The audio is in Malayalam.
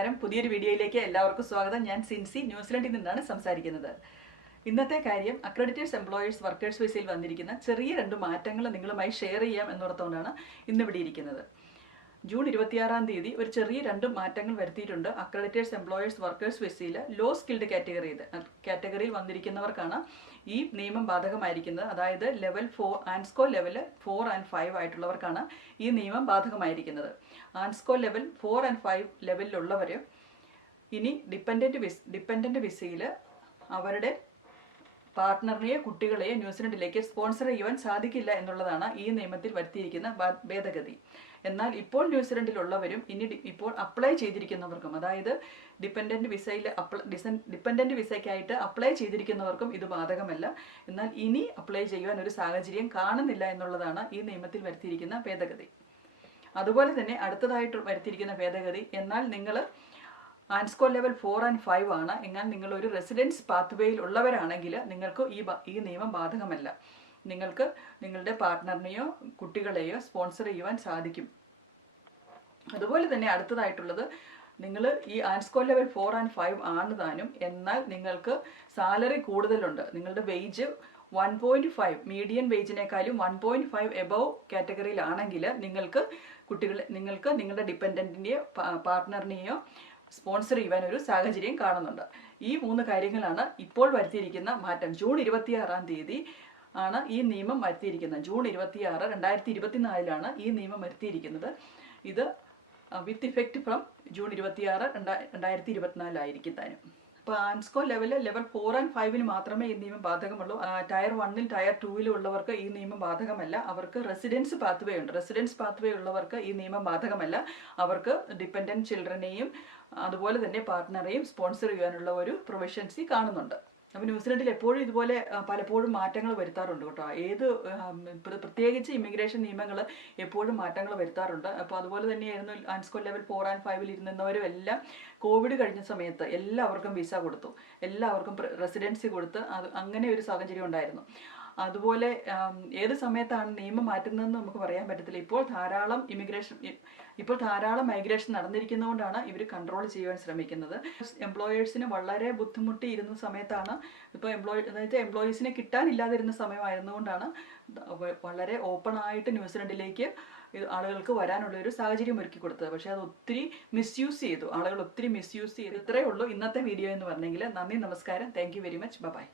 നമസ്കാരം. പുതിയൊരു വീഡിയോയിലേക്ക് എല്ലാവർക്കും സ്വാഗതം. ഞാൻ സിൻസി ന്യൂസിലൻഡിൽ നിന്നാണ് സംസാരിക്കുന്നത്. ഇന്നത്തെ കാര്യം അക്രഡിറ്റേഴ്സ് എംപ്ലോയേഴ്സ് വർക്കേഴ്സ് വിസയിൽ വന്നിരിക്കുന്ന ചെറിയ രണ്ട് മാറ്റങ്ങൾ നിങ്ങളുമായി ഷെയർ ചെയ്യാം എന്നോർത്തുകൊണ്ടാണ് ഇന്നിവിടെ ഇരിക്കുന്നത്. ജൂൺ ഇരുപത്തിയാറാം തീയതി ഒരു ചെറിയ രണ്ട് മാറ്റങ്ങൾ വരുത്തിയിട്ടുണ്ട്. അക്രഡിറ്റേഴ്സ് എംപ്ലോയേഴ്സ് വർക്കേഴ്സ് വിസയിൽ ലോ സ്കിൽഡ് കാറ്റഗറി കാറ്റഗറിയിൽ വന്നിരിക്കുന്നവർക്കാണ് ഈ നിയമം ബാധകമായിരിക്കുന്നത്. അതായത് level four ANZSCO level four and five ആയിട്ടുള്ളവർക്കാണ് ഈ നിയമം ബാധകമായിരിക്കുന്നത്. ANZSCO level four and five ലെവലിലുള്ളവർ ഇനി ഡിപ്പെൻഡന്റ് വിസ് ഡിപ്പെൻഡന്റ് വിസയിൽ അവരുടെ പാർട്ട്ണറിനെയോ കുട്ടികളെയോ ന്യൂസിലൻഡിലേക്ക് സ്പോൺസർ ചെയ്യുവാൻ സാധിക്കില്ല എന്നുള്ളതാണ് ഈ നിയമത്തിൽ വരുത്തിയിരിക്കുന്ന ഭേദഗതി. എന്നാൽ ഇപ്പോൾ ന്യൂസിലൻഡിലുള്ളവരും ഇനി ഇപ്പോൾ അപ്ലൈ ചെയ്തിരിക്കുന്നവർക്കും അതായത് ഡിപ്പെൻഡന്റ് വിസയിൽ അപ്ലൈ ഡിപ്പെൻഡന്റ് വിസയ്ക്കായിട്ട് അപ്ലൈ ചെയ്തിരിക്കുന്നവർക്കും ഇത് ബാധകമല്ല. എന്നാൽ ഇനി അപ്ലൈ ചെയ്യുവാൻ ഒരു സാഹചര്യം കാണുന്നില്ല എന്നുള്ളതാണ് ഈ നിയമത്തിൽ വരുത്തിയിരിക്കുന്ന ഭേദഗതി. അതുപോലെ തന്നെ അടുത്തതായിട്ട് വരുത്തിയിരിക്കുന്ന ഭേദഗതി എന്നാൽ നിങ്ങൾ ANZSCO level four and five ആണ്. എന്നാൽ നിങ്ങൾ ഒരു റെസിഡൻസ് പാത്വേയിൽ ഉള്ളവരാണെങ്കിൽ നിങ്ങൾക്ക് ഈ ഈ നിയമം ബാധകമല്ല. നിങ്ങൾക്ക് നിങ്ങളുടെ പാർട്ട്ണറിനെയോ കുട്ടികളെയോ സ്പോൺസർ ചെയ്യുവാൻ സാധിക്കും. അതുപോലെ തന്നെ അടുത്തതായിട്ടുള്ളത് നിങ്ങൾ ഈ ANZSCO level four and five ആണ് താനും എന്നാൽ നിങ്ങൾക്ക് സാലറി കൂടുതലുണ്ട്. നിങ്ങളുടെ wage one point five median വെയ്ജിനേക്കാളും one point five above കാറ്റഗറിയിലാണെങ്കിൽ നിങ്ങൾക്ക് കുട്ടികളെ നിങ്ങൾക്ക് നിങ്ങളുടെ ഡിപ്പെൻഡന്റിനെയോ പാർട്ട്ണറിനെയോ സ്പോൺസർ ചെയ്യുവാൻ ഒരു സാഹചര്യം കാണുന്നുണ്ട്. ഈ മൂന്ന് കാര്യങ്ങളാണ് ഇപ്പോൾ വരുത്തിയിരിക്കുന്ന മാറ്റം. ജൂൺ ഇരുപത്തിയാറാം തീയതി ആണ് ഈ നിയമം വരുത്തിയിരിക്കുന്നത്. ജൂൺ ഇരുപത്തിയാറ് രണ്ടായിരത്തി ഇരുപത്തിനാലിലാണ് ഈ നിയമം വരുത്തിയിരിക്കുന്നത്. ഇത് വിത്ത് ഇഫക്റ്റ് ഫ്രം ജൂൺ ഇരുപത്തിയാറ് രണ്ടാ രണ്ടായിരത്തി ഇരുപത്തിനാലായിരിക്കും താനും അപ്പോൾ ANZSCO level level four and ഫൈവിന് മാത്രമേ ഈ നിയമം ബാധകമുള്ളൂ. ടയർ വണ്ണിൽ ടയർ ടൂവിലും ഉള്ളവർക്ക് ഈ നിയമം ബാധകമല്ല. അവർക്ക് റെസിഡൻസ് പാത്വേ ഉണ്ട്. റെസിഡൻസ് പാത്വേ ഉള്ളവർക്ക് ഈ നിയമം ബാധകമല്ല. അവർക്ക് ഡിപ്പെൻഡന്റ് ചിൽഡ്രനെയും അതുപോലെ തന്നെ പാർട്ട്ണറെയും സ്പോൺസർ ചെയ്യാനുള്ള ഒരു പ്രൊവിഷൻസി കാണുന്നുണ്ട്. അപ്പോൾ ന്യൂസിലൻഡിൽ എപ്പോഴും ഇതുപോലെ പലപ്പോഴും മാറ്റങ്ങൾ വരുത്താറുണ്ട് കേട്ടോ. ഏത് പ്രത്യേകിച്ച് ഇമിഗ്രേഷൻ നിയമങ്ങൾ എപ്പോഴും മാറ്റങ്ങൾ വരുത്താറുണ്ട്. അപ്പോൾ അതുപോലെ തന്നെയായിരുന്നു അൺസ്കോ ലെവൽ ഫോർ ആൻഡ് ഫൈവിൽ ഇരുന്നവരും എല്ലാം കോവിഡ് കഴിഞ്ഞ സമയത്ത് എല്ലാവർക്കും വിസ കൊടുത്തു. എല്ലാവർക്കും റെസിഡൻസി കൊടുത്ത് അത് അങ്ങനെ ഒരു സാഹചര്യം ഉണ്ടായിരുന്നു. അതുപോലെ ഏത് സമയത്താണ് നിയമം മാറ്റുന്നതെന്ന് നമുക്ക് പറയാൻ പറ്റത്തില്ല. ഇപ്പോൾ ധാരാളം ഇമിഗ്രേഷൻ ഇപ്പോൾ ധാരാളം മൈഗ്രേഷൻ നടന്നിരിക്കുന്നതുകൊണ്ടാണ് ഇവർ കൺട്രോൾ ചെയ്യുവാൻ ശ്രമിക്കുന്നത്. എംപ്ലോയേഴ്സിന് വളരെ ബുദ്ധിമുട്ടി ഇരുന്ന സമയത്താണ് ഇപ്പോൾ എംപ്ലോയി അതായത് എംപ്ലോയീസിനെ കിട്ടാനില്ലാതിരുന്ന സമയമായിരുന്നുകൊണ്ടാണ് വളരെ ഓപ്പൺ ആയിട്ട് ന്യൂസിലൻഡിലേക്ക് ആളുകൾക്ക് വരാനുള്ള ഒരു സാഹചര്യം ഒരുക്കി കൊടുത്തത്. പക്ഷേ അത് ഒത്തിരി മിസ്യൂസ് ചെയ്തു. ആളുകൾ ഒത്തിരി മിസ്യൂസ് ചെയ്തു. ഇത്രയേ ഉള്ളൂ ഇന്നത്തെ വീഡിയോ എന്ന് പറഞ്ഞെങ്കിൽ നന്ദി നമസ്കാരം. Thank very much bye